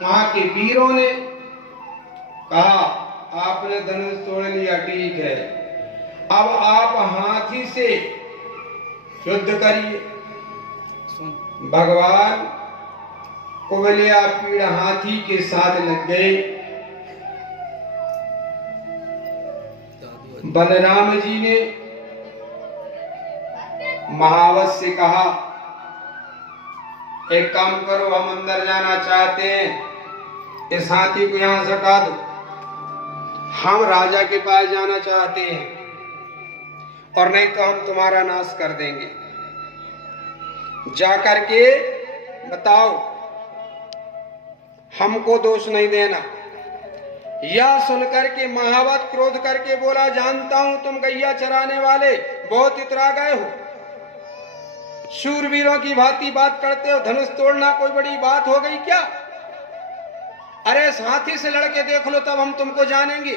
वहां के वीरों ने कहा आपने धनुष तोड़ लिया, ठीक है, अब आप हाथी से युद्ध करिए। भगवान कुबलिया पीड़ हाथी के साथ लग गए। बलराम जी ने महावत से कहा एक काम करो, हम अंदर जाना चाहते हैं, इस हाथी को यहां से हटा दो, हम राजा के पास जाना चाहते हैं, और नहीं तो हम तुम्हारा नाश कर देंगे। जाकर के बताओ, हमको दोष नहीं देना। यह सुनकर के महावत क्रोध करके बोला, जानता हूं तुम गैया चराने वाले बहुत इतरा गए हो, शूरवीरों की भांति बात करते हो, धनुष तोड़ना कोई बड़ी बात हो गई क्या? अरे इस हाथी से लड़के देख लो, तब हम तुमको जानेंगे।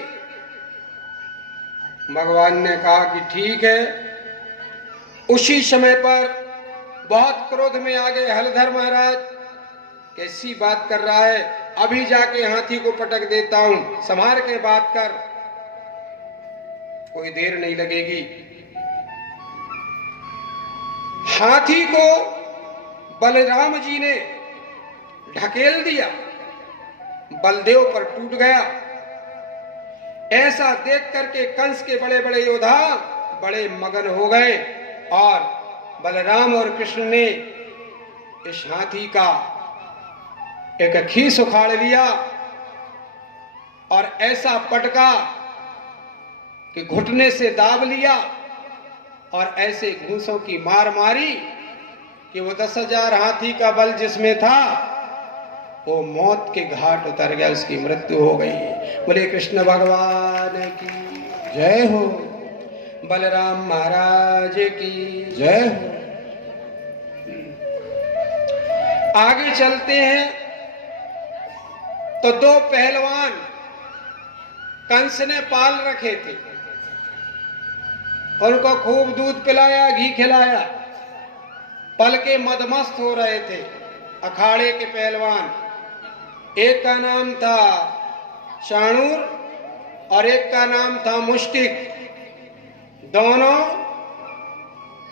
भगवान ने कहा कि ठीक है। उसी समय पर बहुत क्रोध में आ गए हलधर महाराज, कैसी बात कर रहा है, अभी जाके हाथी को पटक देता हूं, संभाल के बात कर, कोई देर नहीं लगेगी। हाथी को बलराम जी ने ढकेल दिया, बलदेव पर टूट गया। ऐसा देख करके कंस के बड़े बड़े योद्धा बड़े मगन हो गए, और बलराम और कृष्ण ने इस हाथी का एक खीस उखाड़ लिया और ऐसा पटका कि घुटने से दाब लिया, और ऐसे घूंसों की मार मारी कि वो 10,000 हाथी का बल जिसमें था वो मौत के घाट उतर गया, उसकी मृत्यु हो गई। बोले कृष्ण भगवान की जय हो, बलराम महाराज की जय हो। आगे चलते हैं तो दो पहलवान कंस ने पाल रखे थे, उनको खूब दूध पिलाया, घी खिलाया, पल के मदमस्त हो रहे थे अखाड़े के पहलवान। एक का नाम था चाणूर और एक का नाम था मुष्टिक। दोनों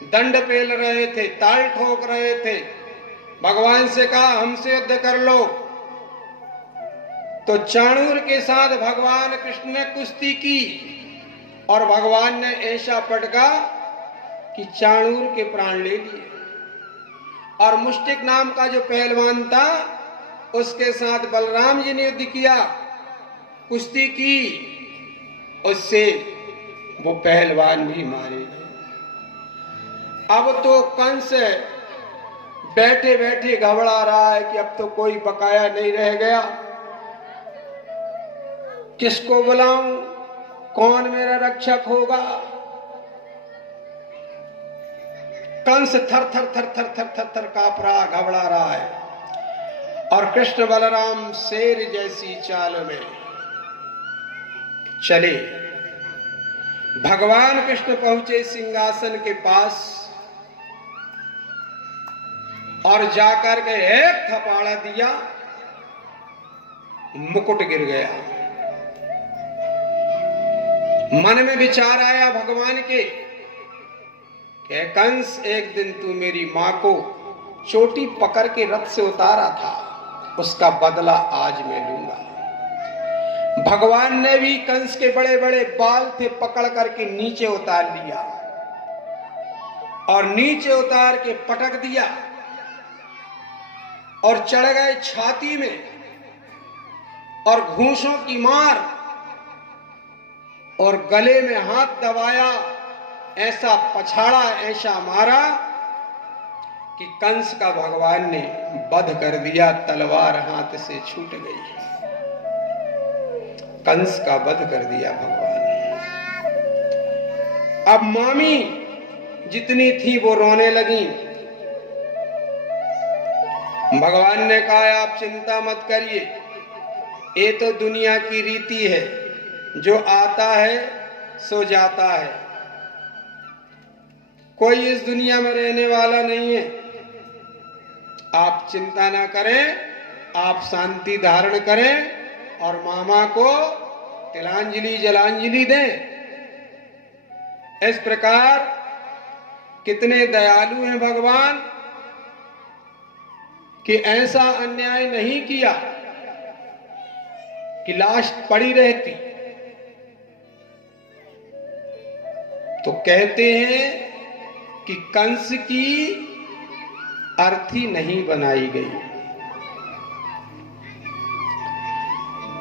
दंड पेल रहे थे, ताल ठोक रहे थे। भगवान से कहा हमसे युद्ध कर लो, तो चाणूर के साथ भगवान कृष्ण ने कुश्ती की और भगवान ने ऐसा पटका कि चाणूर के प्राण ले लिए। और मुष्टिक नाम का जो पहलवान था उसके साथ बलराम जी ने युद्ध किया, कुश्ती की, उससे वो पहलवान भी मारे गए। अब तो कंस बैठे बैठे घबरा रहा है कि अब तो कोई बकाया नहीं रह गया, किसको बुलाऊं, कौन मेरा रक्षक होगा। कंस थर थर थर थर थर थर थर कांप रहा, घबरा रहा है। और कृष्ण बलराम शेर जैसी चाल में चले। भगवान कृष्ण पहुंचे सिंहासन के पास और जाकर के एक थपाड़ा दिया, मुकुट गिर गया। मन में विचार आया भगवान के कि कंस, एक दिन तू मेरी मां को चोटी पकड़ के रथ से उतारा था, उसका बदला आज मैं लूंगा। भगवान ने भी कंस के बड़े बड़े बाल थे, पकड़ करके नीचे उतार लिया और नीचे उतार के पटक दिया और चढ़ गए छाती में और घूंसों की मार और गले में हाथ दबाया, ऐसा पछाड़ा, ऐसा मारा कि कंस का भगवान ने वध कर दिया, तलवार हाथ से छूट गई। कंस का वध कर दिया भगवान। अब मामी जितनी थी वो रोने लगी। भगवान ने कहा आप चिंता मत करिए, ये तो दुनिया की रीति है, जो आता है सो जाता है, कोई इस दुनिया में रहने वाला नहीं है। आप चिंता ना करें, आप शांति धारण करें और मामा को तिलांजलि जलांजलि दें। इस प्रकार कितने दयालु हैं भगवान कि ऐसा अन्याय नहीं किया कि लाश पड़ी रहती। तो कहते हैं कि कंस की अर्थी नहीं बनाई गई।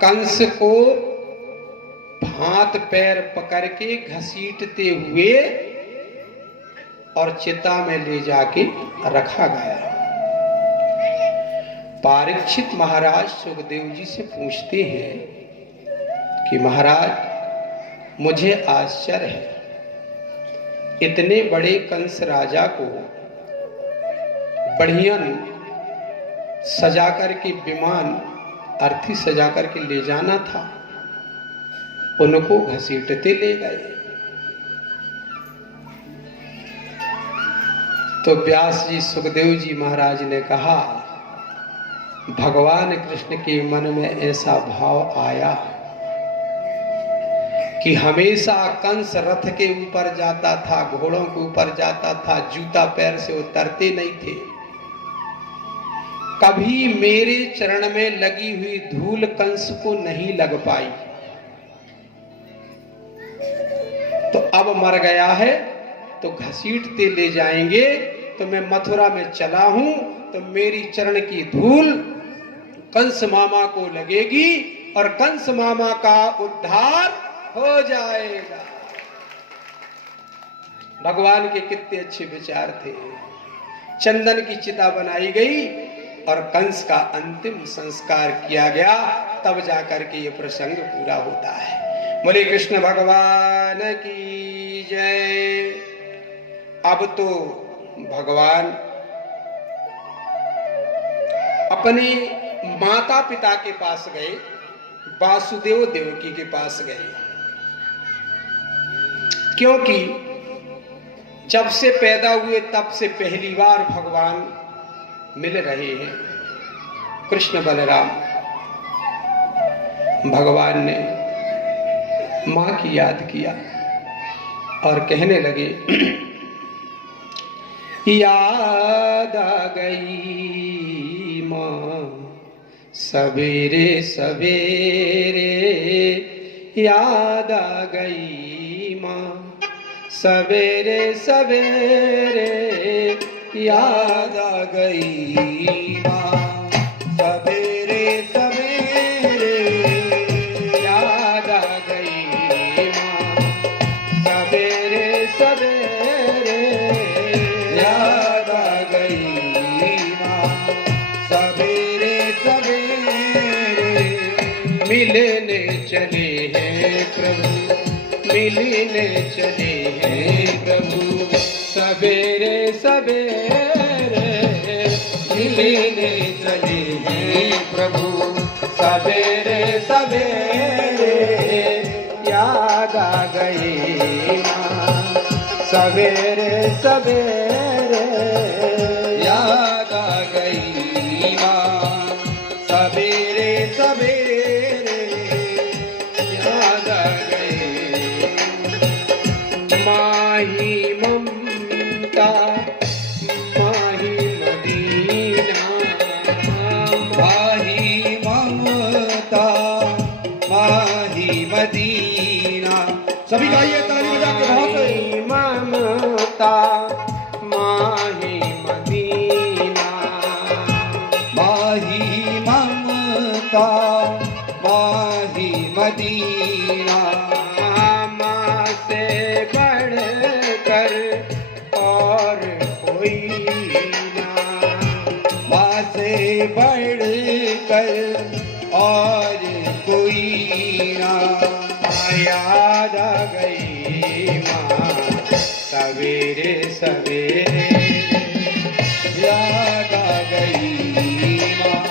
कंस को हाथ पैर पकड़ के घसीटते हुए और चिता में ले जाके रखा गया। परीक्षित महाराज सुखदेव जी से पूछते हैं कि महाराज मुझे आश्चर्य है, इतने बड़े कंस राजा को बढ़िया सजा करके विमान अर्थी सजा करके ले जाना था, उनको घसीटते ले गए। तो व्यास जी सुखदेव जी महाराज ने कहा, भगवान कृष्ण के मन में ऐसा भाव आया कि हमेशा कंस रथ के ऊपर जाता था, घोड़ों के ऊपर जाता था, जूता पैर से उतरते नहीं थे। कभी मेरे चरण में लगी हुई धूल कंस को नहीं लग पाई। तो अब मर गया है तो घसीटते ले जाएंगे, तो मैं मथुरा में चला हूं तो मेरी चरण की धूल कंस मामा को लगेगी और कंस मामा का उद्धार हो जाएगा। भगवान के कितने अच्छे विचार थे। चंदन की चिता बनाई गई और कंस का अंतिम संस्कार किया गया, तब जाकर के ये प्रसंग पूरा होता है। बोले कृष्ण भगवान की जय। अब तो भगवान अपने माता पिता के पास गए, वासुदेव देवकी के पास गए, क्योंकि जब से पैदा हुए तब से पहली बार भगवान मिल रहे हैं। कृष्ण बलराम भगवान ने मां की याद किया और कहने लगे, याद आ गई मां सवेरे सवेरे, याद आ गई मां सवेरे सवेरे, याद आ गई मां सवेरे सवेरे, याद आ गई मां सवेरे सवेरे, याद आ गई मां सवेरे सवेरे। मिलने चले हैं प्रभु, मिलने चले हैं प्रभु सवेरे सवेरे, मिलने चले हैं प्रभु सवेरे सवेरे, याद आ गई मां सवेरे सवेरे, याद आ गई मां सवेरे सवेरे, याद आ गई माही ममता माही मदीना, माही ममता माही मदीना। सभी गाइए ताली बजा के बहुत से। ममता माही मदीना, माही ममता माही मदीना, माँ से बढ़कर और कोई ना, माँ से बढ़कर और कोई ना। याद आ गई माँ सवेरे सवेरे, याद आ गई माँ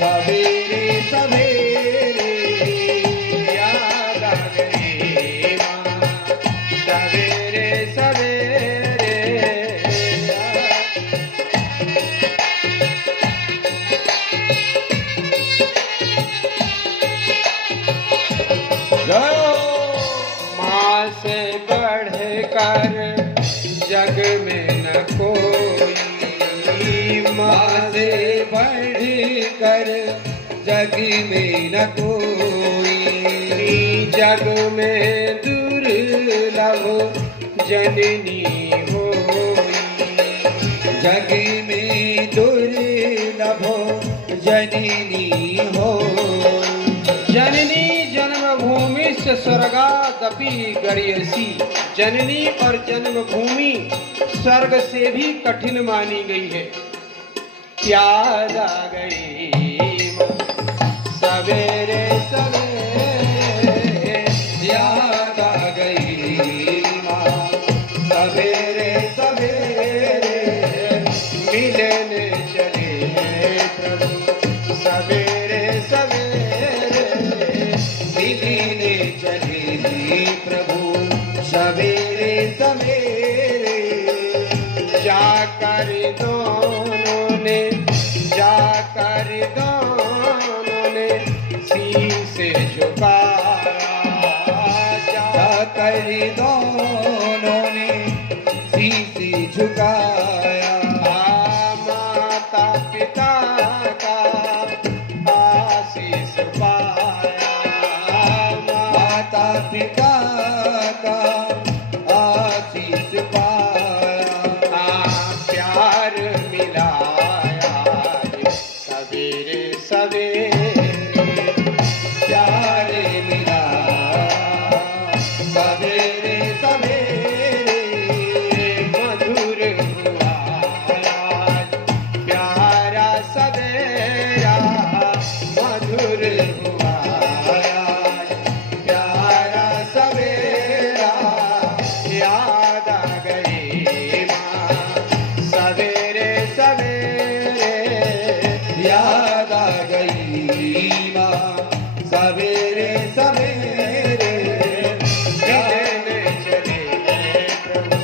सवेरे सवेरे, याद आ गई माँ सवेरे सवेरे। कर जग में न कोई, माँ से बढ़ कर जग में न कोई, जग में दुर्लभ जननी होई, जग में दुर्लभ जननी हो। जननी जन्मभूमि से स्वर्गादपि गरीयसी, जननी और जन्मभूमि स्वर्ग से भी कठिन मानी गई है। याद आ गई सवेरे सवेरे, याद आ गई माँ सवेरे सवेरे, मिलने चले प्रभु सवेरे सवेरे, मिलने चले प्रभु सवेरे सवेरे। जाकर दोनों ने, जाकर दोनों ने शीश झुकाया, जाकर दोनों ने शीश झुकाया। माता पिता का आशीष पाया, माता पिता का आशीष पाया। प्यार मिलाया सवेरे सवेरे, प्यार मिलाया सवेरे सवेरे, मधुर हुआ प्यारा सवेरा, मधुर हुआ प्यारा सवेरा। याद आ गई माँ सवेरे सवेरे, याद आ गई माँ सवेरे सवेरे, मिलने चले प्रभु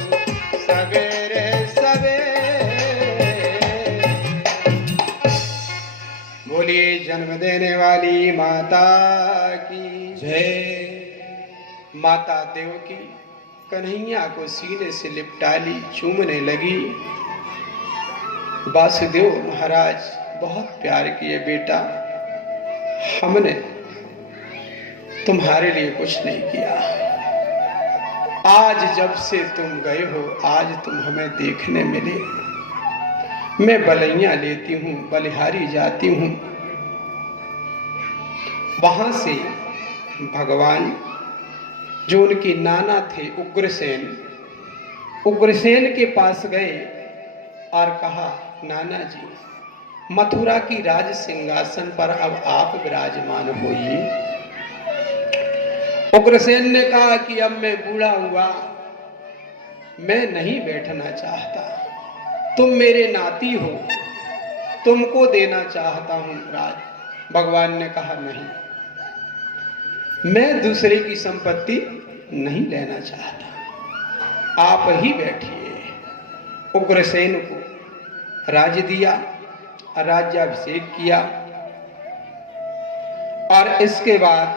सवेरे सवेरे। बोलिए जन्म देने वाली माता की जय। माता देवकी कन्हैया को सीने से लिपटा ली, चूमने लगी। वासुदेव महाराज बहुत प्यार किए, बेटा हमने तुम्हारे लिए कुछ नहीं किया, आज जब से तुम गए हो, आज तुम हमें देखने मिले। मैं बलैया लेती हूँ, बलिहारी जाती हूँ, वहां से भगवान जो उनके नाना थे उग्रसेन, उग्रसेन के पास गए और कहा, नाना जी मथुरा की राज सिंहासन पर अब आप विराजमान होइए। उग्रसेन ने कहा कि अब मैं बूढ़ा हुआ, मैं नहीं बैठना चाहता, तुम मेरे नाती हो, तुमको देना चाहता हूं राज। भगवान ने कहा नहीं, मैं दूसरे की संपत्ति नहीं लेना चाहता, आप ही बैठिए। उग्रसेन को राज्य दिया, राज्याभिषेक किया और इसके बाद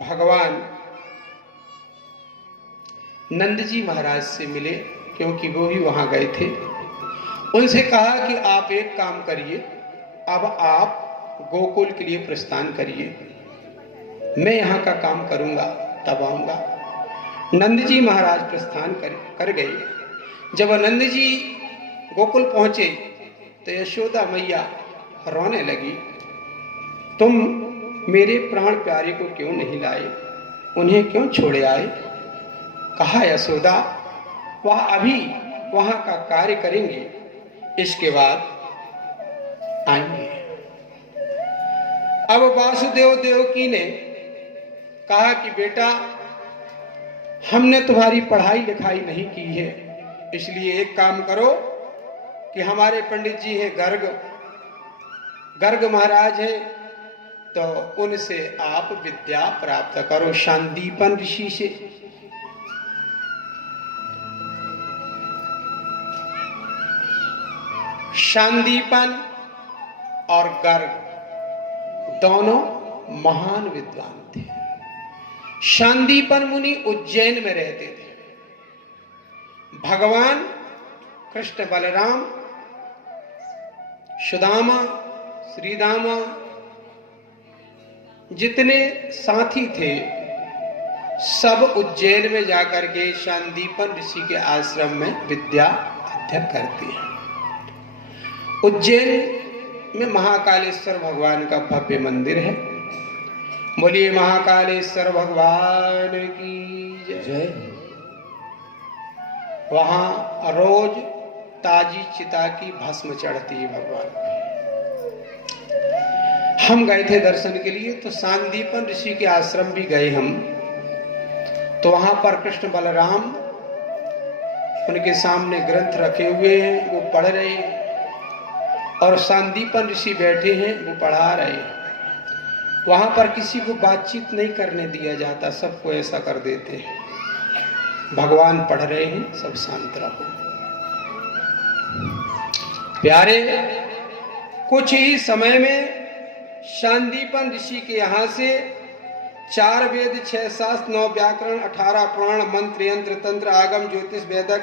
भगवान नंद जी महाराज से मिले, क्योंकि वो भी वहां गए थे। उनसे कहा कि आप एक काम करिए, अब आप गोकुल के लिए प्रस्थान करिए, मैं यहाँ का काम करूंगा तब आऊंगा। नंद जी महाराज प्रस्थान कर गए। जब नंद जी गोकुल पहुंचे तो यशोदा मैया रोने लगी, तुम मेरे प्राण प्यारे को क्यों नहीं लाए, उन्हें क्यों छोड़े आए। कहा यशोदा वह अभी वहां का कार्य करेंगे, इसके बाद आएंगे। अब वासुदेव देवकी ने कहा कि बेटा हमने तुम्हारी पढ़ाई लिखाई नहीं की है, इसलिए एक काम करो कि हमारे पंडित जी हैं गर्ग, गर्ग महाराज हैं, तो उनसे आप विद्या प्राप्त करो, शांदीपन ऋषि से। शांदीपन और गर्ग दोनों महान विद्वान थे। शांदीपन मुनि उज्जैन में रहते थे भगवान कृष्ण बलराम सुदामा श्रीदामा जितने साथी थे सब उज्जैन में जाकर के शांतिपन ऋषि के आश्रम में विद्या अध्ययन करते हैं। उज्जैन में महाकालेश्वर भगवान का भव्य मंदिर है। बोलिए महाकालेश्वर भगवान की जय। वहां रोज ताजी चिता की भस्म चढ़ती है भगवान। हम गए थे दर्शन के लिए, तो सांदीपन ऋषि के आश्रम भी गए हम। तो वहां पर कृष्ण बलराम उनके सामने ग्रंथ रखे हुए हैं, वो पढ़ रहे हैं, और सांदीपन ऋषि बैठे हैं, वो पढ़ा रहे हैं। वहां पर किसी को बातचीत नहीं करने दिया जाता, सबको ऐसा कर देते हैं। भगवान पढ़ रहे हैं, सब शांत रहो। प्यारे, कुछ ही समय में शांदीपन ऋषि के यहां से 4 वेद 6 शास्त्र 9 व्याकरण 18 पुराण मंत्र यंत्र तंत्र आगम ज्योतिष वेदक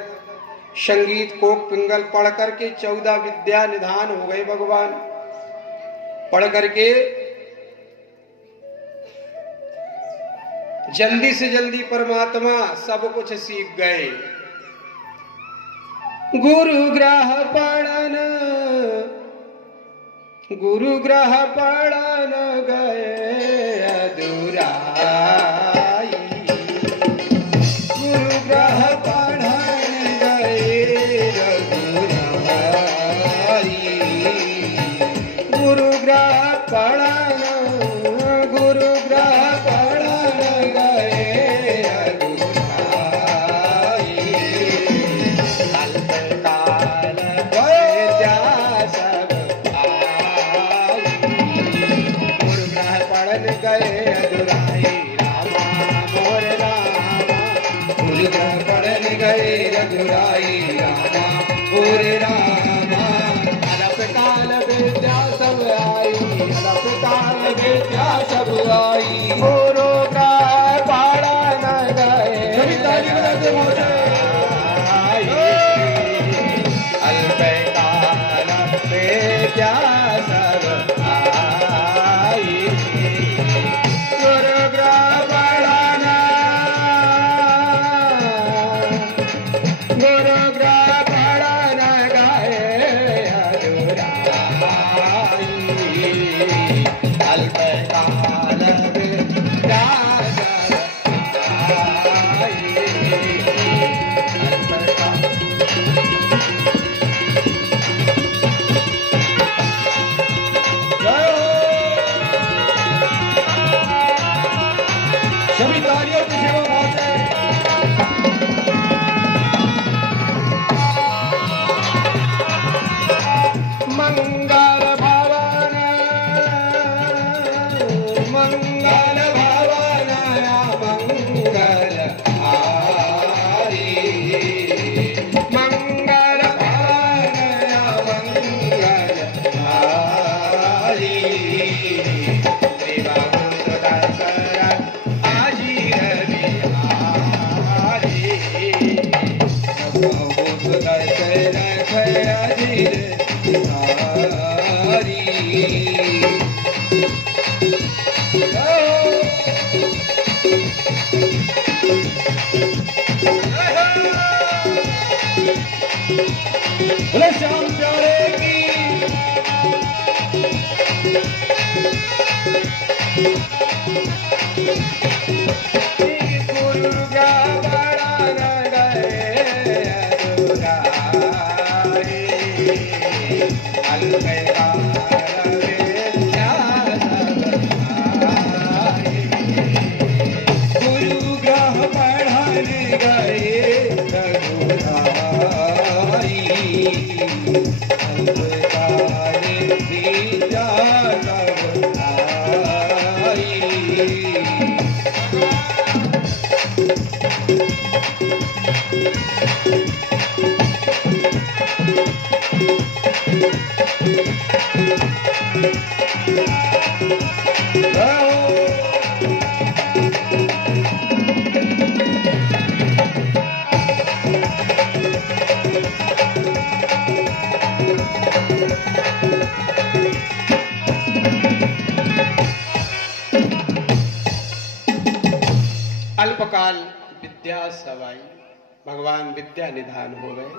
संगीत कोक पिंगल पढ़ करके 14 विद्या निधान हो गए। भगवान पढ़ करके जल्दी से जल्दी परमात्मा सब कुछ सीख गए। गुरु ग्रह पढ़न गए अधूराई, गुरु ग्रह पढ़न गए अधूराई, गुरु ग्रह पढ़न गए अधूराई। अल्पकाल विद्या सब आई, गुरु ग्रह पढ़न गए अधूराई। रामा मोर रामा, गुरु ग्रह पढ़न गए अधूराई। रामा मोर रामा, अल्पकाल विद्या सब आई, अल्पकाल विद्या सब आई। गुरु ग्रह पढ़न गए अल्पकाल विद्या सब आई। गुरु ग्रह पढ़न गए अधूराई। अल्पकाल विद्या सब आई। सभी तालियों की सेवा बहुत है। मंगल भवन मंगल भवन मंगल हारी, मंगल भवन मंगल हारी। देवापुत्र दशरथ आजीर बिहारी, देवापुत्र दशरथ आजीर बिहारी। बोले श्याम प्यारे की। गुरु ग्रह पढ़न गए अधूराई। अल्पकाल विद्या सब आई। गुरु ग्रह पढ़न गए अधूराई। अल्पकाल विद्या सब आई। बात सब आई। भगवान विद्या निधान हो गए।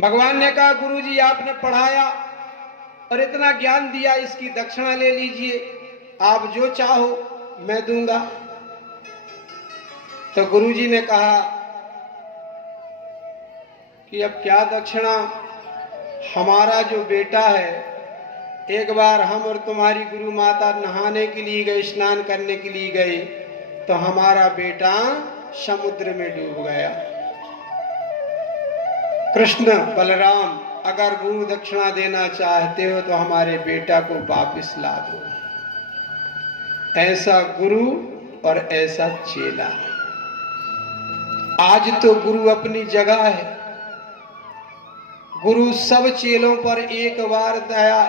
भगवान ने कहा गुरुजी आपने पढ़ाया और इतना ज्ञान दिया, इसकी दक्षिणा ले लीजिए, आप जो चाहो मैं दूंगा। तो गुरुजी ने कहा कि अब क्या दक्षिणा, हमारा जो बेटा है, एक बार हम और तुम्हारी गुरु माता नहाने के लिए गए, स्नान करने के लिए गए, तो हमारा बेटा समुद्र में डूब गया। कृष्ण बलराम अगर गुरु दक्षिणा देना चाहते हो तो हमारे बेटा को वापस ला दो। ऐसा गुरु और ऐसा चेला। आज तो गुरु अपनी जगह है, गुरु सब चेलों पर एक बार दया,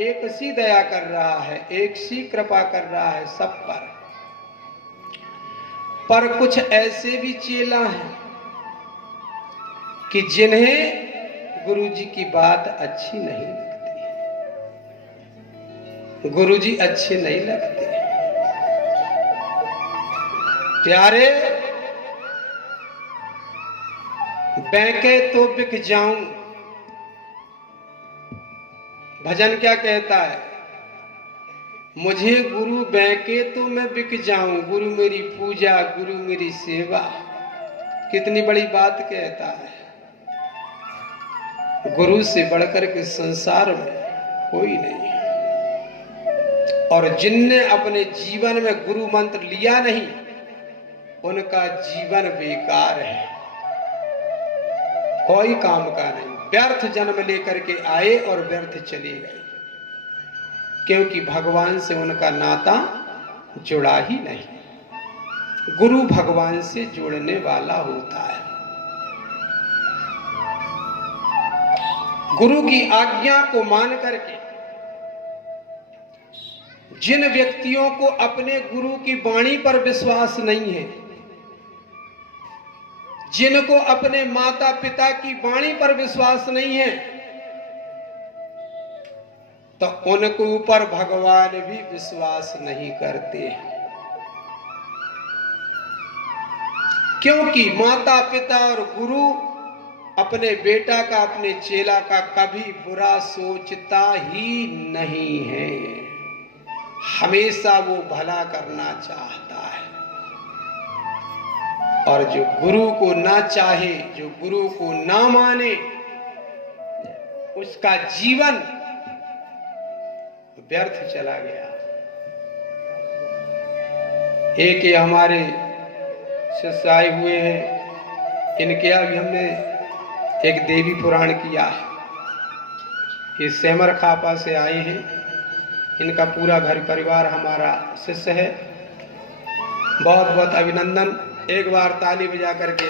एक सी दया कर रहा है, एक सी कृपा कर रहा है सब पर कुछ ऐसे भी चेला हैं कि जिन्हें गुरु जी की बात अच्छी नहीं लगती, गुरु जी अच्छे नहीं लगते। प्यारे बैंके तो बिक जाऊं, भजन क्या कहता है, मुझे गुरु बैंके तो मैं बिक जाऊं, गुरु मेरी पूजा, गुरु मेरी सेवा। कितनी बड़ी बात कहता है। गुरु से बढ़कर के संसार में कोई नहीं। और जिनने अपने जीवन में गुरु मंत्र लिया नहीं, उनका जीवन बेकार है, कोई काम का नहीं। व्यर्थ जन्म लेकर के आए और व्यर्थ चले गए, क्योंकि भगवान से उनका नाता जुड़ा ही नहीं। गुरु भगवान से जोड़ने वाला होता है। गुरु की आज्ञा को मान करके जिन व्यक्तियों को अपने गुरु की वाणी पर विश्वास नहीं है, जिनको अपने माता पिता की वाणी पर विश्वास नहीं है, तो उनके ऊपर भगवान भी विश्वास नहीं करते। क्योंकि माता पिता और गुरु अपने बेटा का, अपने चेला का कभी बुरा सोचता ही नहीं है, हमेशा वो भला करना चाहता है। और जो गुरु को ना चाहे, जो गुरु को ना माने, उसका जीवन व्यर्थ चला गया। एक ये हमारे शिष्य आए हुए हैं, इनके अभी हमने एक देवी पुराण किया है। ये सेमर खापा से आए हैं, इनका पूरा घर परिवार हमारा शिष्य है। बहुत बहुत अभिनंदन, एक बार ताली बजा करके।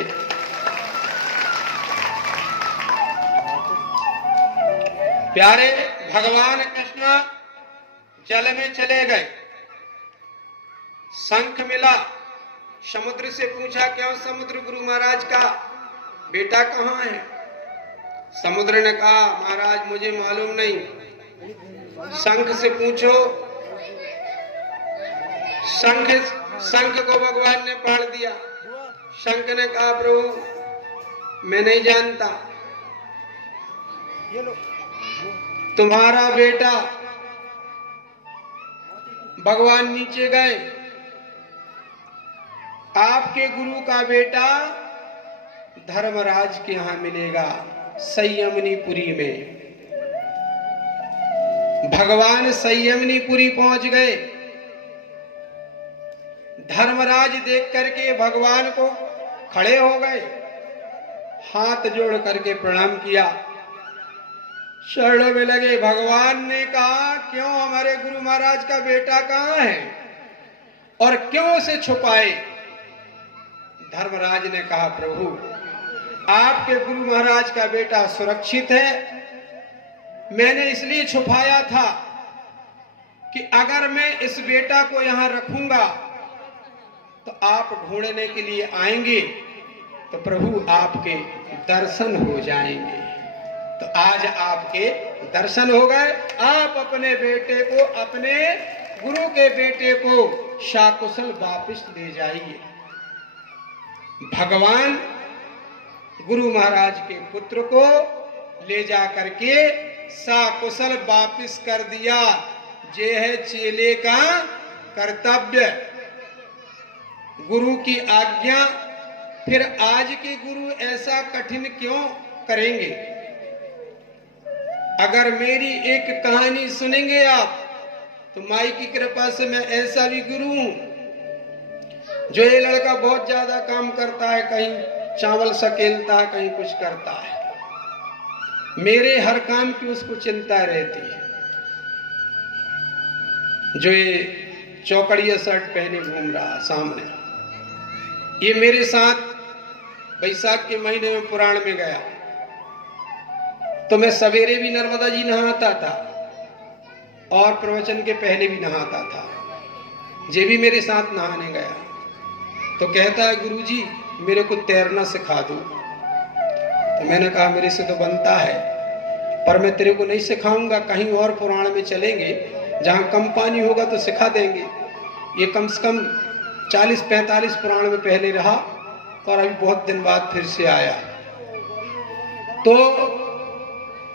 प्यारे भगवान कृष्ण जल में चले गए, शंख मिला, समुद्र से पूछा क्यों समुद्र गुरु महाराज का बेटा कहाँ है? समुद्र ने कहा महाराज मुझे मालूम नहीं। शंख से पूछो, शंख को भगवान ने पाड़ दिया। शंख ने कहा प्रभु मैं नहीं जानता, तुम्हारा बेटा। भगवान नीचे गए, आपके गुरु का बेटा धर्मराज के यहां मिलेगा संयमनीपुरी में। भगवान संयमनीपुरी पहुंच गए। धर्मराज देख करके भगवान को खड़े हो गए, हाथ जोड़ करके प्रणाम किया, शरण में लगे। भगवान ने कहा क्यों हमारे गुरु महाराज का बेटा कहाँ है और क्यों उसे छुपाए? धर्मराज ने कहा प्रभु आपके गुरु महाराज का बेटा सुरक्षित है, मैंने इसलिए छुपाया था कि अगर मैं इस बेटा को यहां रखूंगा तो आप ढूंढने के लिए आएंगे तो प्रभु आपके दर्शन हो जाएंगे। तो आज आपके दर्शन हो गए। आप अपने बेटे को, अपने गुरु के बेटे को शाकुशल वापस ले जाइए। भगवान गुरु महाराज के पुत्र को ले जा करके साकुशल वापिस कर दिया। ये है चेले का कर्तव्य, गुरु की आज्ञा। फिर आज के गुरु ऐसा कठिन क्यों करेंगे? अगर मेरी एक कहानी सुनेंगे आप तो माई की कृपा से मैं ऐसा भी गुरु हूं जो ये लड़का बहुत ज्यादा काम करता है, कहीं चावल सकेलता है, कहीं कुछ करता है, मेरे हर काम की उसको चिंता रहती है। जो ये चौकड़िया शर्ट पहने घूम रहा सामने, ये मेरे साथ बैसाख के महीने में पुराण में गया तो मैं सवेरे भी नर्मदा जी नहाता था और प्रवचन के पहले भी नहाता था। ये भी मेरे साथ नहाने गया तो कहता है गुरुजी मेरे को तैरना सिखा दो। तो मैंने कहा मेरे से तो बनता है, पर मैं तेरे को नहीं सिखाऊंगा, कहीं और पुराण में चलेंगे जहां कम पानी होगा तो सिखा देंगे। ये कम से कम 40-45 पुराण में पहले रहा और अभी बहुत दिन बाद फिर से आया। तो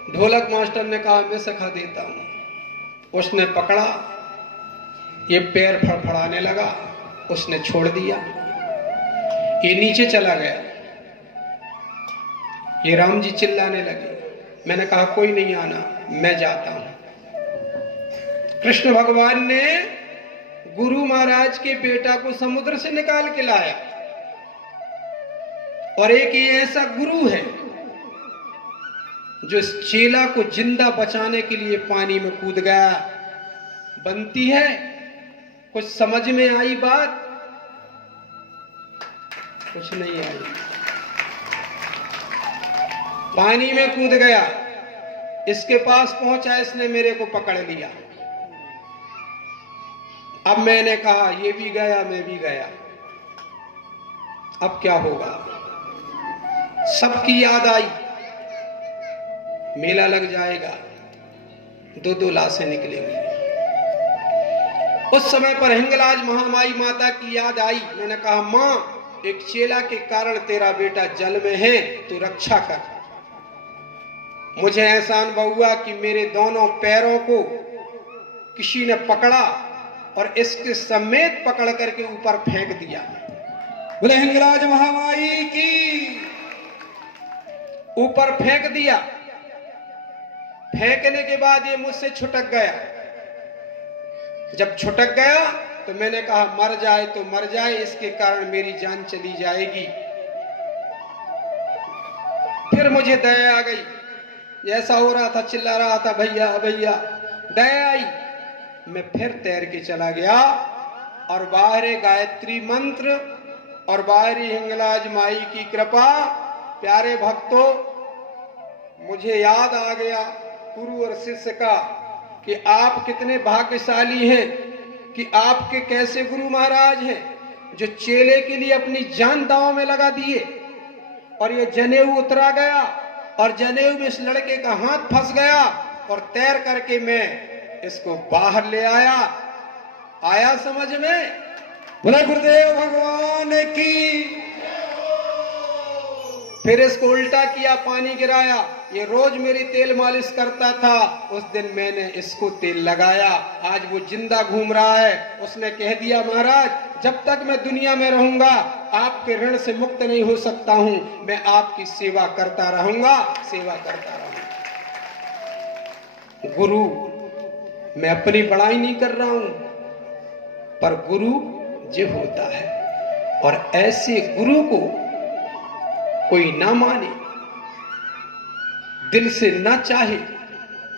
ढोलक मास्टर ने कहा मैं सिखा देता हूं। उसने पकड़ा, ये पैर फड़फड़ाने लगा, उसने छोड़ दिया, ये नीचे चला गया। ये राम जी चिल्लाने लगे। मैंने कहा कोई नहीं आना, मैं जाता हूं। कृष्ण भगवान ने गुरु महाराज के बेटा को समुद्र से निकाल के लाया और एक ये ऐसा गुरु है जो इस चेला को जिंदा बचाने के लिए पानी में कूद गया। बनती है कुछ समझ में आई बात? कुछ नहीं आई। पानी में कूद गया, इसके पास पहुंचा, इसने मेरे को पकड़ लिया। अब मैंने कहा ये भी गया, मैं भी गया, अब क्या होगा? सबकी याद आई, मेला लग जाएगा, 2-2 लाशें निकलेंगी। उस समय पर हिंगलाज महामाई माता की याद आई। मैंने कहा मां, एक चेला के कारण तेरा बेटा जल में है, तू रक्षा कर। मुझे ऐसा अनुभव हुआ कि मेरे दोनों पैरों को किसी ने पकड़ा और इसके समेत पकड़ करके ऊपर फेंक दिया। बोले हिंगलाज महामाई की। ऊपर फेंक दिया। फेंकने के बाद ये मुझसे छुटक गया। जब छुटक गया तो मैंने कहा मर जाए तो मर जाए, इसके कारण मेरी जान चली जाएगी। फिर मुझे दया आ गई। ऐसा हो रहा था, चिल्ला रहा था भैया भैया, दया आई। मैं फिर तैर के चला गया और बाहरी गायत्री मंत्र और बाहरी हिंगलाज माई की कृपा। प्यारे भक्तों, मुझे याद आ गया गुरु और शिष्य का कि आप कितने भाग्यशाली हैं कि आपके कैसे गुरु महाराज हैं जो चेले के लिए अपनी जान दांव में लगा दिए। और ये जनेऊ उतरा गया और जनेऊ में इस लड़के का हाथ फंस गया और तैर करके मैं इसको बाहर ले आया। आया समझ में? बोला गुरुदेव भगवान की। फिर इसको उल्टा किया, पानी गिराया। ये रोज मेरी तेल मालिश करता था, उस दिन मैंने इसको तेल लगाया। आज वो जिंदा घूम रहा है। उसने कह दिया महाराज जब तक मैं दुनिया में रहूंगा आपके ऋण से मुक्त नहीं हो सकता हूं, मैं आपकी सेवा करता रहूंगा, सेवा करता रहूंगा। गुरु, मैं अपनी बड़ाई नहीं कर रहा हूं, पर गुरु जो होता है और ऐसे गुरु को कोई ना माने, दिल से ना चाहे,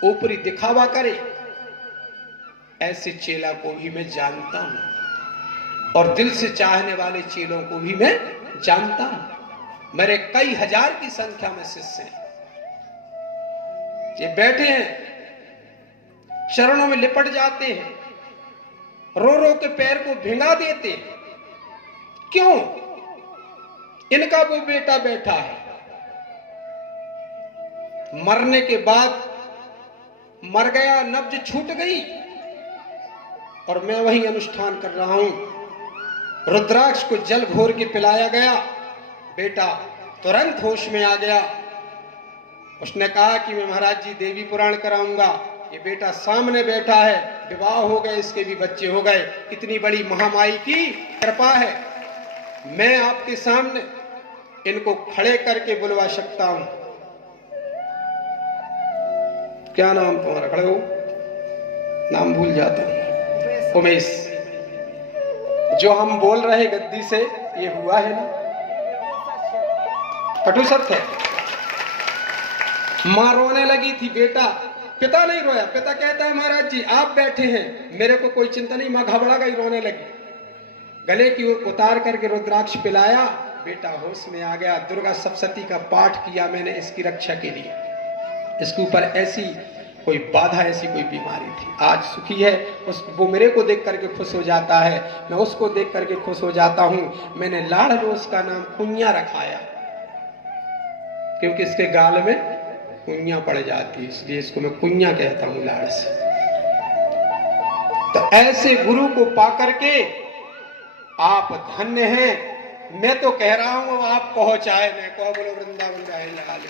ऊपरी दिखावा करे, ऐसे चेला को भी मैं जानता हूं और दिल से चाहने वाले चेलों को भी मैं जानता हूं। मेरे कई हजार की संख्या में शिष्य हैं। ये बैठे हैं, चरणों में लिपट जाते हैं, रो रो के पैर को भिंगा देते हैं। क्यों? इनका वो बेटा बैठा है, मरने के बाद मर गया, नब्ज छूट गई और मैं वही अनुष्ठान कर रहा हूं। रुद्राक्ष को जल घोर के पिलाया गया, बेटा तुरंत होश में आ गया। उसने कहा कि मैं महाराज जी देवी पुराण कराऊंगा। ये बेटा सामने बैठा है, विवाह हो गए, इसके भी बच्चे हो गए। इतनी बड़ी महामाई की कृपा है, मैं आपके सामने इनको खड़े करके बुलवा सकता हूं। क्या नाम तुम्हारा? खड़े हो, नाम भूल जाता हूं। उमेश। जो हम बोल रहे गद्दी से ये हुआ है ना, कटु सत्य है। मां रोने लगी थी, बेटा, पिता नहीं रोया। पिता कहता है महाराज जी आप बैठे हैं, मेरे को कोई चिंता नहीं। मां घबरा गई, रोने लगी। गले की उतार करके रुद्राक्ष पिलाया, बेटा होश में आ गया। दुर्गा सप्तशती का पाठ किया मैंने इसकी रक्षा के लिए। इसके ऊपर ऐसी कोई बाधा, ऐसी कोई बीमारी थी, आज सुखी है। वो मेरे को देख करके खुश हो जाता है, मैं उसको देख करके खुश हो जाता हूं। मैंने लाड़ में उसका नाम कुंया रखाया, क्योंकि इसके गाल में कुंया पड़ जाती है, इसलिए इसको मैं कुंया कहता हूं, लाड़ से। तो ऐसे गुरु को पाकर के आप धन्य हैं। मैं तो कह रहा हूं आप पहुंचाए, मैं कहो बोलो वृंदावन जाए लगा ले।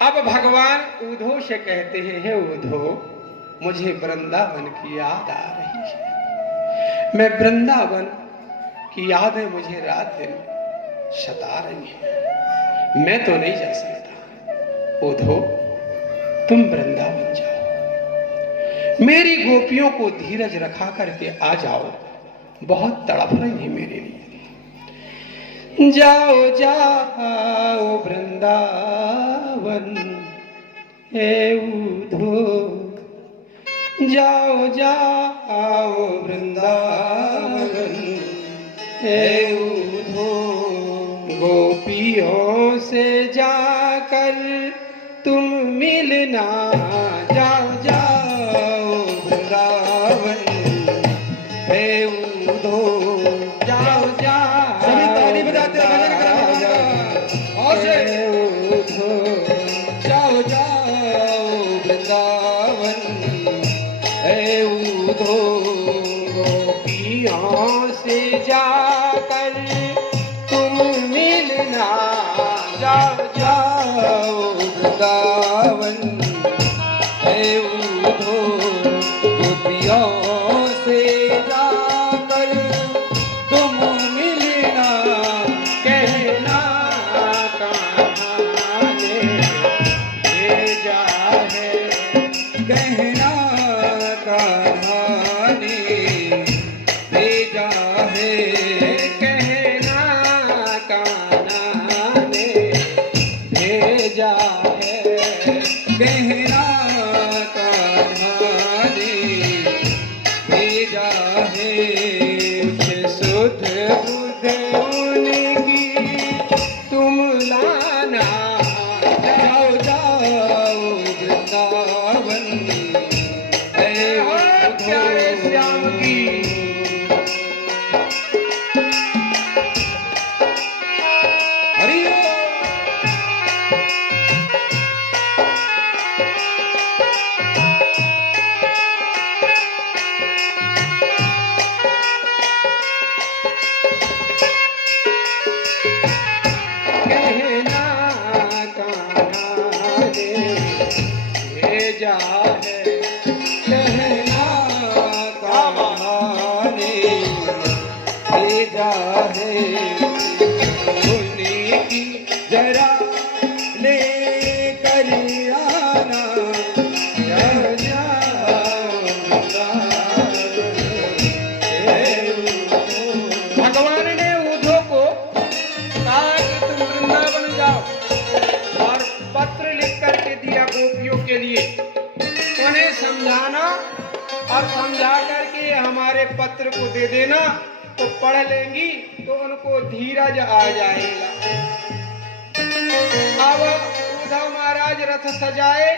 अब भगवान उद्धव से कहते हैं, हे उद्धव, मुझे वृंदावन की याद आ रही है। मैं वृंदावन की यादें मुझे रात दिन सता रही है, मैं तो नहीं जा सकता। उद्धव तुम वृंदावन जाओ, मेरी गोपियों को धीरज रखा करके आ जाओ, बहुत तड़प रही है मेरे लिए। जाओ जाओ वृंदावन हे उद्धव, जाओ जाओ वृंदावन हे उद्धव। गोपियों से जाकर तुम मिलना, जाओ जाओ वृंदावन हे उद्धव, जाओ जाओ। सभी ताली बजाते भजन और से जाओ जाओ वृंदावन हे उद्धव। गोपियों से जाकर तुम मिलना, जाओ जाओ वृंदावन हे उद्धव। गोपियों से जाकर तुम मिलना, कहना कहाँ ने भेजा है, कहना कहाँ ने भेजा है, कहना कहाँ ने भेजा है, कहना कहाँ ने भेजा है। शुद्ध बुद्ध उनकी तुम लाना, जाओ जाओ वृंदावन हे उद्धव। श्याम की हरि भेजा है, कहना कहाँ ने भेजा है। उन्हीं की जरा ले कर आना, जाओ जाओ। भगवान ने उद्धव को कहा कि तुम वृंदावन जाओ, और पत्र लिख करके दिया गोपियों के लिए। उन्हें समझाना और समझा करके हमारे पत्र को दे देना, तो पढ़ लेंगी तो उनको धीरज आ जाएगा। अब उद्धव महाराज रथ सजाए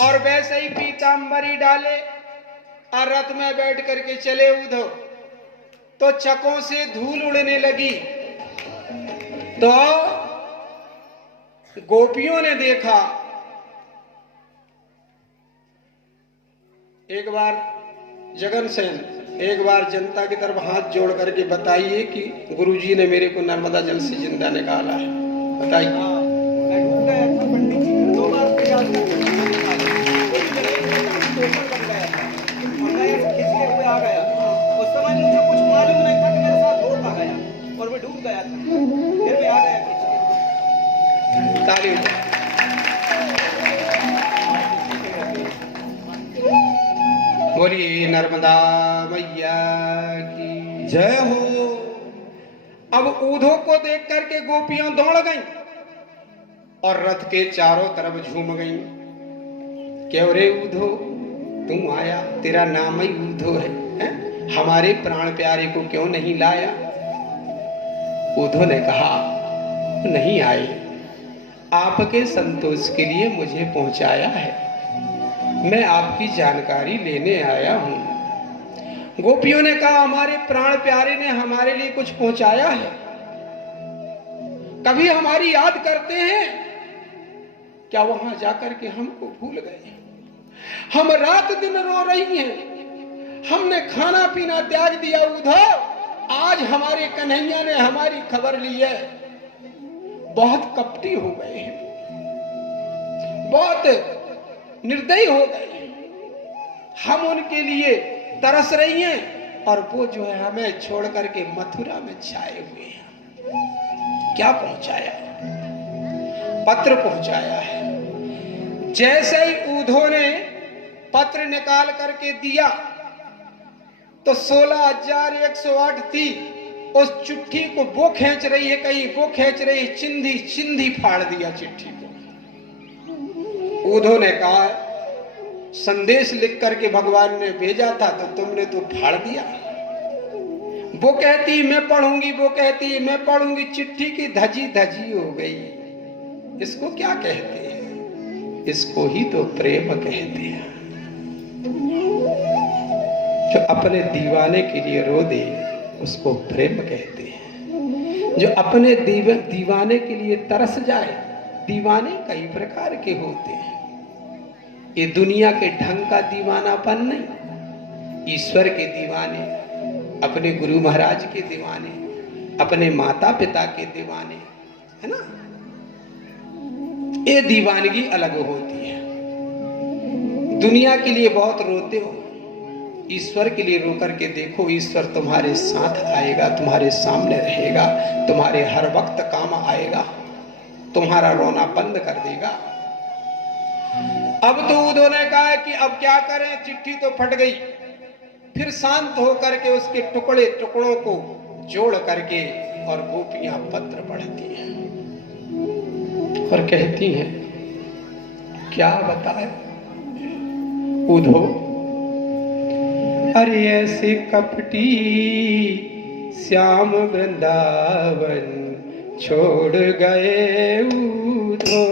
और वैसे ही पीतांबरी डाले और रथ में बैठ करके चले उद्धव। तो चकों से धूल उड़ने लगी, तो गोपियों ने देखा। एक बार जगन सेन, एक बार जनता की तरफ हाथ जोड़ करके बताइए कि गुरुजी ने मेरे को नर्मदा जल से जिंदा निकाला है, बताइए। मैं डूब गया था पंडित जी, 2 बार प्रयास करके बन गया था और मैं ऐसे खिंचते हुए आ गया। उस समय मुझे कुछ मालूम नहीं था कि मेरे साथ धोखा गया और मैं डूब गया था, फिर मैं आ गया खिंच के। ताली। बोलिए नर्मदा मैया की जय हो। अब ऊधो को देख करके गोपियां दौड़ गईं और रथ के चारों तरफ झूम गईं। क्यों रे ऊधो, तू आया, तेरा नाम ही ऊधो है? हमारे प्राण प्यारे को क्यों नहीं लाया? ऊधो ने कहा, नहीं आए, आपके संतोष के लिए मुझे पहुंचाया है, मैं आपकी जानकारी लेने आया हूं। गोपियों ने कहा, हमारे प्राण प्यारे ने हमारे लिए कुछ पहुंचाया है? कभी हमारी याद करते हैं क्या? वहां जाकर के हमको भूल गए। हम रात दिन रो रही हैं, हमने खाना पीना त्याग दिया उधर। आज हमारे कन्हैया ने हमारी खबर ली है। बहुत कपटी हो गए हैं, बहुत निर्दयी हो गए। हम उनके लिए तरस रही हैं और वो जो है हमें छोड़ करके मथुरा में छाए हुए हैं। क्या पहुंचाया? पत्र पहुंचाया है। जैसे ही ऊधो ने पत्र निकाल करके दिया तो 16,108 थी। उस चिट्ठी को वो खींच रही है, कहीं वो खींच रही है, चिंधी चिंधी फाड़ दिया चिट्ठी को। ऊधो ने कहा, संदेश लिख करके भगवान ने भेजा था तो तुमने तो फाड़ दिया। वो कहती मैं पढ़ूंगी, वो कहती मैं पढ़ूंगी, चिट्ठी की धजी धजी हो गई। इसको क्या कहते हैं? इसको ही तो प्रेम कहते हैं। जो अपने दीवाने के लिए रो दे उसको प्रेम कहते हैं। जो अपने दीवाने के लिए तरस जाए, दीवाने कई प्रकार के होते हैं। ये दुनिया के ढंग का दीवानापन नहीं, ईश्वर के दीवाने, अपने गुरु महाराज के दीवाने, अपने माता पिता के दीवाने, है ना? ये दीवानगी अलग होती है। दुनिया के लिए बहुत रोते हो, ईश्वर के लिए रो करके देखो, ईश्वर तुम्हारे साथ आएगा, तुम्हारे सामने रहेगा, तुम्हारे हर वक्त काम आएगा, तुम्हारा रोना बंद कर देगा। अब तो ऊधो ने कहा कि अब क्या करें, चिट्ठी तो फट गई। फिर शांत होकर के उसके टुकड़े टुकड़ों को जोड़ करके और गोपियां पत्र पढ़ती हैं और कहती हैं, क्या बताए ऊधो, अरे ऐसे कपटी श्याम वृंदावन छोड़ गए ऊधो,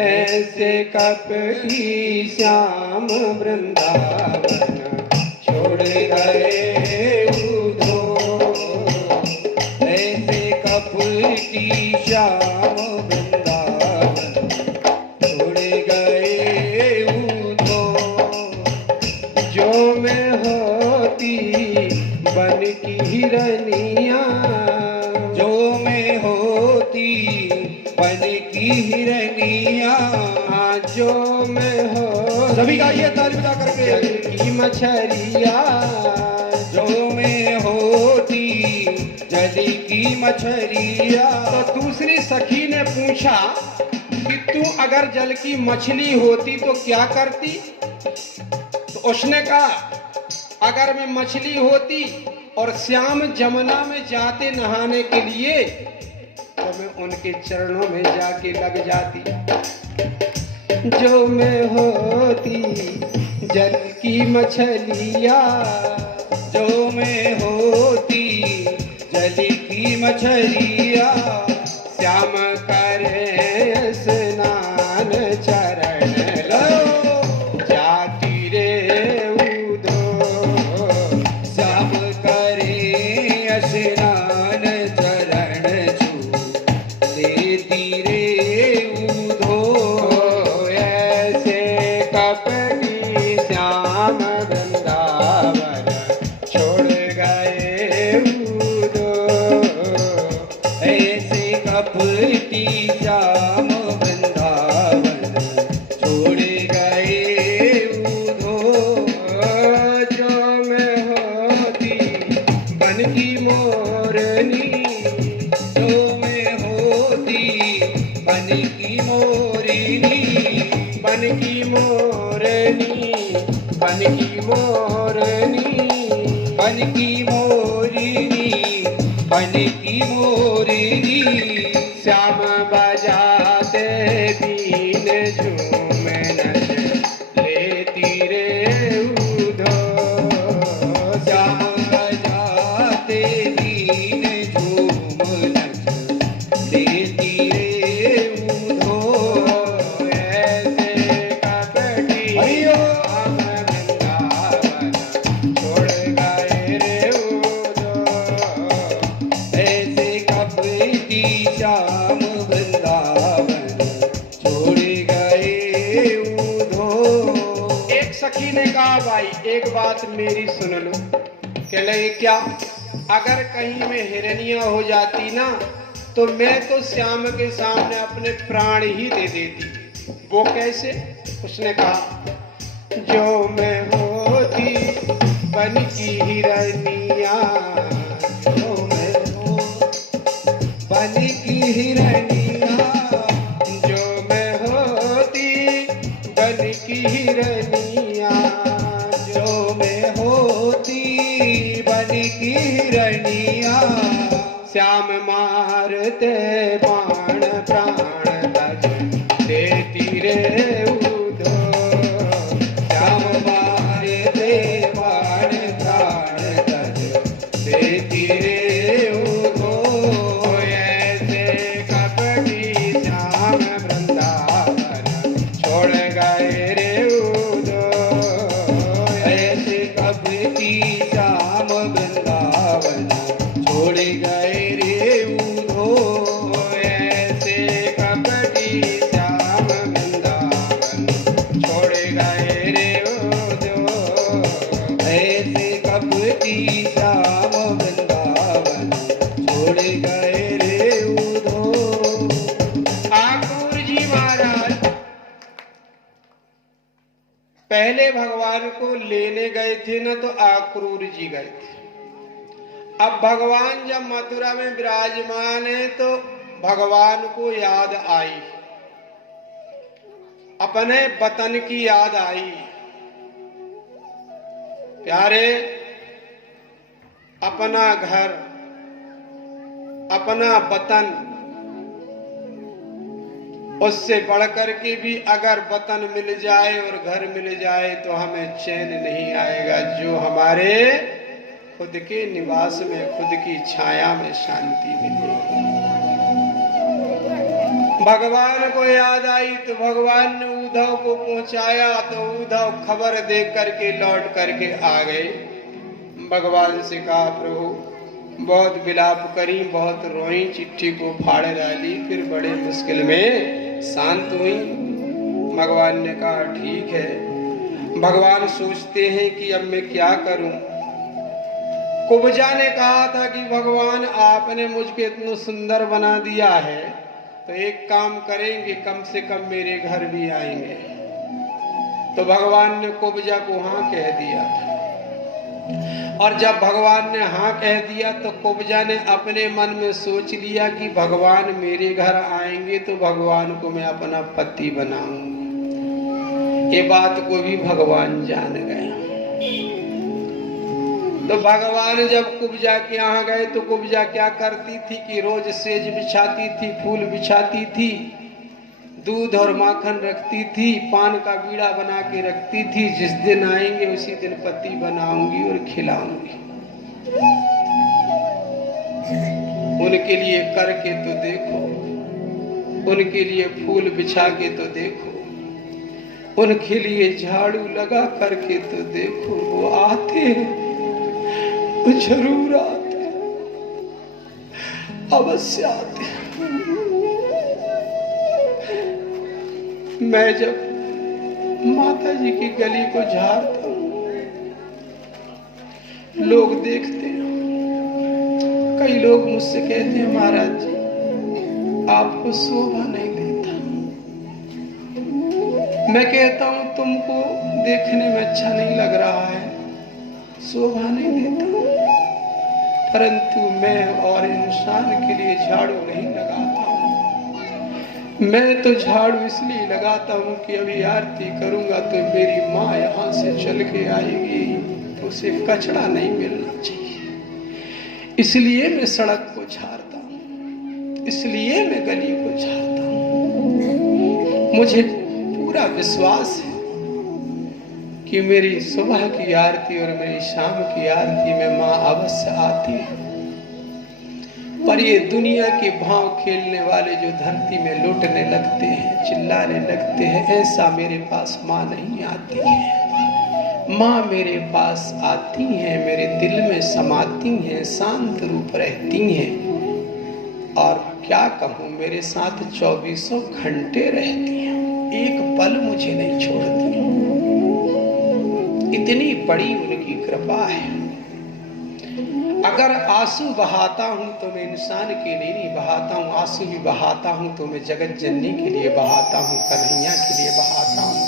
ऐसे कपटी श्याम वृंदावन छोड़ गए ऊधो, ऐसे कपटी श्याम वृंदावन छोड़ गए ऊधो। जो मैं होती बन की हिरनिया, जो मैं होती बन की हिरनिया, जो मैं हो सभी गाइए ताली बजा करके, जल की मछलिया, जो मैं होती जल की मछलिया। तो दूसरी सखी ने पूछा कि तू अगर जल की मछली होती तो क्या करती? तो उसने कहा, अगर मैं मछली होती और श्याम जमुना में जाते नहाने के लिए तो मैं उनके चरणों में जाके लग जाती। जो मैं होती जल की मछलिया, जो मैं होती जल की मछलिया, श्याम करे स्नान चरण लो जाती रे ऊधो, श्याम करे स्नान चरण छू लेती रे ऊधो, ऐसे कपटी श्याम वृंदावन थी श्याम वृंदावन छोड़ गए उधो। जो मैं होती बन की मोरनी, जो मैं होती बन की मोरिनी, बन की मोरनी, बन की मोरनी, बन की मोरिनी, बन की मोरिनी। श्याम बजाते बीन झूम नच लेती रे उधो। श्याम बजाते दीन झूम नच लेती रे उधो। ऐसे कपटी हरिओ। श्याम वृंदावन छोड़ गए रे उधो। ऐसे कपटी श्याम वृंदावन छोड़ गए उधो। एक सखी ने कहा भाई एक बात मेरी सुन लो। कह लगे क्या? अगर कहीं में हिरनिया हो जाती ना तो मैं तो श्याम के सामने अपने प्राण ही दे देती। वो कैसे? उसने कहा जो मैं होती बन की हिरनिया, जो मैं हूँ बन की हिरनिया, जो मैं होती बन की हिरनिया, जो मैं होती बन की हिरनिया। श्याम मारते बाण प्राण तज देती रे उधो। श्याम मारते बाण प्राण तज देती रे उधो। ऐसे कपटी श्याम वृंदावन छोड़ गए रे उधो। ऐसे कपटी श्याम वृंदावन छोड़ गए रे उधो। ऐसे कपटी श्याम वृंदावन छोड़ गए रे उधो। ऐसे कपटी श्याम वृंदावन छोड़ गए रे उधो। आक्रूर जी महाराज पहले भगवान को लेने गए थे ना तो आक्रूर जी गए थे। अब भगवान जब मथुरा में विराजमान है तो भगवान को याद आई, अपने वतन की याद आई। प्यारे, अपना घर, अपना वतन, उससे बढ़कर के भी अगर वतन मिल जाए और घर मिल जाए तो हमें चैन नहीं आएगा, जो हमारे खुद के निवास में, खुद की छाया में शांति मिलेगी। भगवान को याद आई तो भगवान ने उद्धव को पहुंचाया तो उद्धव खबर देख करके लौट करके आ गए। भगवान से कहा प्रभु बहुत विलाप करी, बहुत रोई, चिट्ठी को फाड़ डाली, फिर बड़े मुश्किल में शांत हुई। भगवान ने कहा ठीक है। भगवान सोचते हैं कि अब मैं क्या करूं। कुब्जा ने कहा था कि भगवान आपने मुझको इतना सुंदर बना दिया है तो एक काम करेंगे, कम से कम मेरे घर भी आएंगे। तो भगवान ने कुब्जा को हाँ कह दिया था। और जब भगवान ने हाँ कह दिया तो कुब्जा ने अपने मन में सोच लिया कि भगवान मेरे घर आएंगे तो भगवान को मैं अपना पति बनाऊंगी। ये बात को भी भगवान जान गया। तो भगवान जब कुब्जा के यहाँ गए तो कुब्जा क्या करती थी कि रोज सेज बिछाती थी, फूल बिछाती थी, दूध और माखन रखती थी, पान का बीड़ा बना के रखती थी। जिस दिन आएंगे उसी दिन पति बनाऊंगी और खिलाऊंगी। उनके लिए करके तो देखो, उनके लिए फूल बिछा के तो देखो, उनके लिए झाड़ू लगा करके तो देखो। वो आते हैं, वो जरूर आते हैं, अवश्य आते हैं। मैं जब माता जी की गली को झाड़ता हूँ, लोग देखते हैं, कई लोग मुझसे कहते हैं महाराज जी आपको शोभा नहीं देता। मैं कहता हूं तुमको देखने में अच्छा नहीं लग रहा है, शोभा नहीं देता, परंतु मैं और इंसान के लिए झाड़ू नहीं लगाता हूं। मैं तो झाड़ू इसलिए लगाता हूं कि अभी आरती करूंगा तो मेरी माँ यहाँ से चल के आएगी तो उसे कचरा नहीं मिलना चाहिए, इसलिए मैं सड़क को झाड़ता हूं, इसलिए मैं गली को झाड़ता हूं। मुझे पूरा विश्वास है कि मेरी सुबह की आरती और मेरी शाम की आरती में माँ अवश्य आती है, पर ये दुनिया के भाव खेलने वाले जो धरती में लूटने लगते हैं, चिल्लाने लगते हैं, ऐसा मेरे पास माँ नहीं आती है। माँ मेरे पास आती हैं, मेरे दिल में समाती हैं, शांत रूप रहती हैं, और क्या कहूँ मेरे साथ 24 घंटे रहती हैं, एक पल मुझे नहीं छोड़ती। इतनी बड़ी उनकी कृपा है। अगर आंसू बहाता हूं तो मैं इंसान के लिए नहीं बहाता हूं, आंसू भी बहाता हूं तो मैं जगत जननी के लिए बहाता हूं, कन्हैया के लिए बहाता हूं।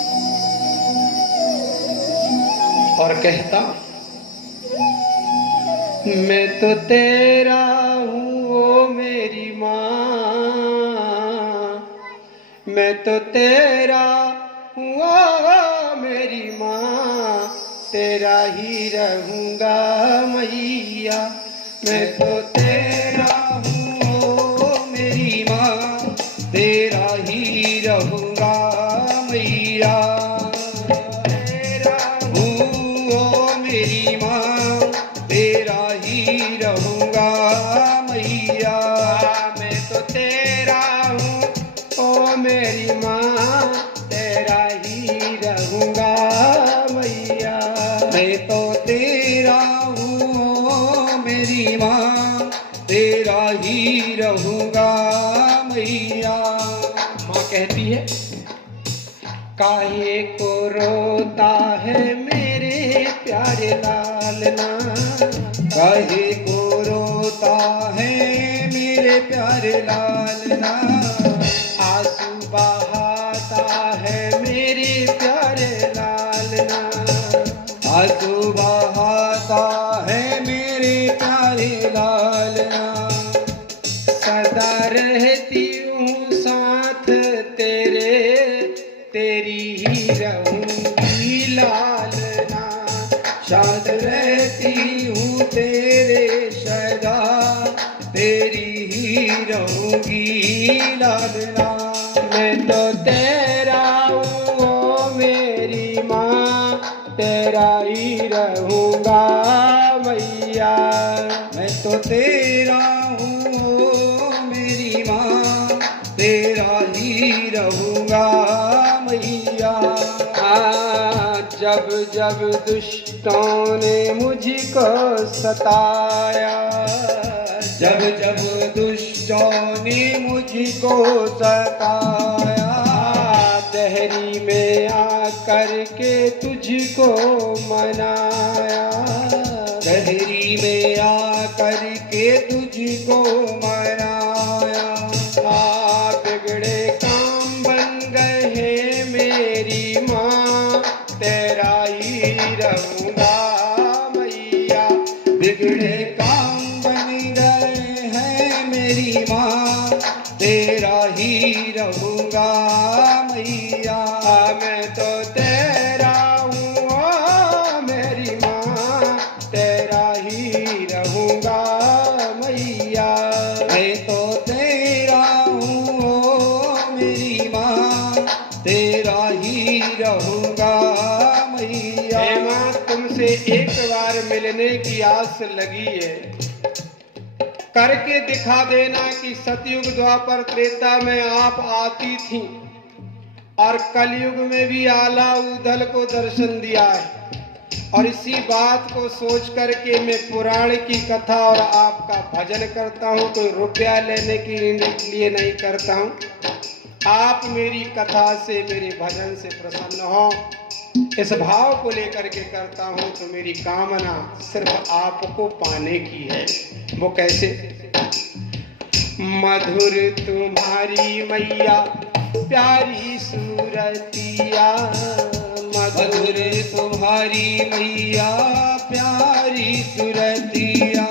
और कहता मैं तो तेरा हूं ओ मेरी माँ, मैं तो तेरा हूँ ओ मेरी माँ, तेरा ही रहूंगा मैया। मैं तो तेरा हूँ ओ मेरी माँ, तेरा ही रहूंगा मैया। तेरा हूँ ओ मेरी माँ, तेरा ही रहूंगा मैया। मैं तो तेरा हूँ ओ मेरी माँ, तेरा ही रहूंगा मैया। मैं तो तेरा हूँ मेरी माँ, तेरा ही रहूंगा मैया। माँ कहती है काहे को रोता है मेरे प्यारे लालना, काहे को रोता है मेरे प्यारे लालना। आंसू बहाता है मेरे प्यारे लालना, आंसू बहाता है मेरे प्यारे लालना। सदा रहती हूँ साथ तेरे, तेरी ही रहूंगी लालना। साथ रहती हूँ तेरे सदा, तेरी ही रहूंगी लालना। मैं तो तेरा हूँ ओ मेरी माँ, तेरा ही रहूंगा मैया। मैं तो तेरा हूँ ओ मेरी माँ, तेरा ही रहूंगा मैया। जब जब दुष्टों ने मुझको सताया, जब जब दुष्टों ने मुझको सताया, दहरी में आकर के तुझको मनाया, दहरी में आकर के तुझको मनाया। बिगड़े काम बन गए मेरी माँ, तेरा ही रहूंगा मैया। बिगड़े काम बन गए हैं मेरी माँ, तेरा ही रहूंगा मैया। मैं तो तेरा हूँ ओ मेरी माँ, तेरा ही रहूंगा मैया। मैं तो तेरा हूँ ओ मेरी माँ, तेरा ही रहूंगा मैया। माँ तुमसे एक बार मिलने की आस लगी है, करके दिखा देना कि सतयुग द्वापर त्रेता में आप आती थी और कलयुग में भी आला उदल को दर्शन दिया है। और इसी बात को सोच करके मैं पुराण की कथा और आपका भजन करता हूँ, कोई रुपया लेने के लिए नहीं करता हूँ। आप मेरी कथा से मेरे भजन से प्रसन्न हो, इस भाव को लेकर के करता हूँ। तो मेरी कामना सिर्फ आपको पाने की है। वो कैसे? मधुर तुम्हारी मैया प्यारी सूरतिया, मधुर तुम्हारी मैया प्यारी सुरतिया,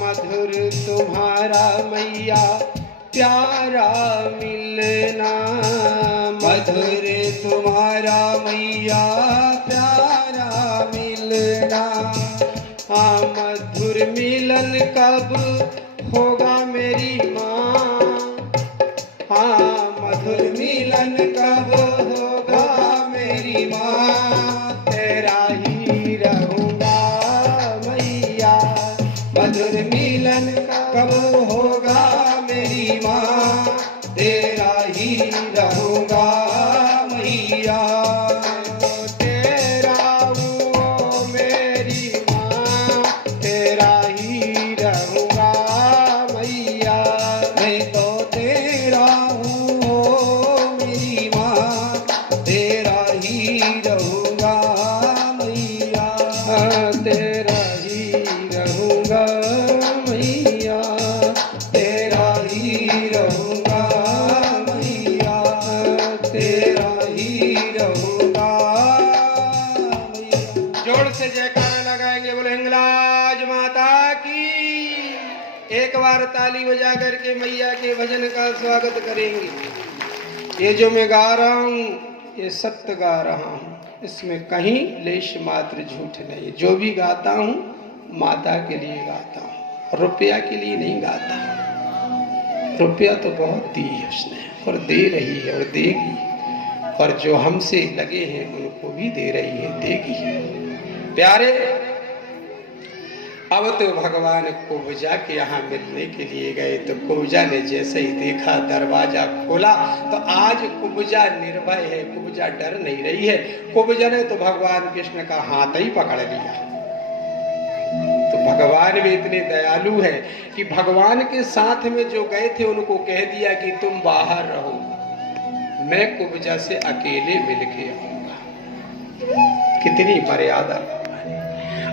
मधुर तुम्हारा मैया प्यारा मिलना, मधुर तुम्हारा मैया प्यारा मिलना। मधुर मिलन कब होगा मेरी माँ, मधुर मिलन कब होगा मेरी माँ, तेरा ही रहूंगा मैया, मधुर मिलन कब होगा मेरी माँ, तेरा ही रहूंगा मैया। तेरा वो मेरी माँ, तेरा ही रहूंगा मैया, मैं तो तेरा हूँ मेरी माँ, तेरा ही रहूंगा मैया, तेरा ही रहूंगा मैया, तेरा ही रहूंगा मैया, तेरा ही रहूंगा मैया। जोर से जयकारा लगाएंगे, बोले हिंगलाज माता की। एक बार ताली बजा करके मैया के भजन का स्वागत करेंगे। ये जो मैं गा रहा हूँ ये सत्य गा रहा हूँ, इसमें कहीं लेश मात्र झूठ नहीं। जो भी गाता हूँ माता के लिए गाता हूँ, रुपया के लिए नहीं गाता। रुपया तो बहुत दी है उसने और दे रही है और देगी, और जो हमसे लगे हैं उनको भी दे रही है, देगी। प्यारे, अब तो भगवान कुब्जा के यहाँ मिलने के लिए गए, तो कुब्जा ने जैसे ही देखा दरवाजा खोला तो आज कुब्जा निर्भय है, कुब्जा डर नहीं रही है। कुब्जा ने तो भगवान कृष्ण का हाथ ही पकड़ लिया। तो भगवान भी इतने दयालु है कि भगवान के साथ में जो गए थे उनको कह दिया कि तुम बाहर रहो, मैं कुब्जा से अकेले मिल के आऊंगा। कितनी मर्यादा।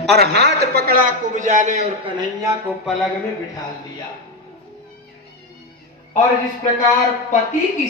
और हाथ पकड़ा कुब्जा ने और कन्हैया को पलंग में बिठा लिया। और जिस प्रकार पति की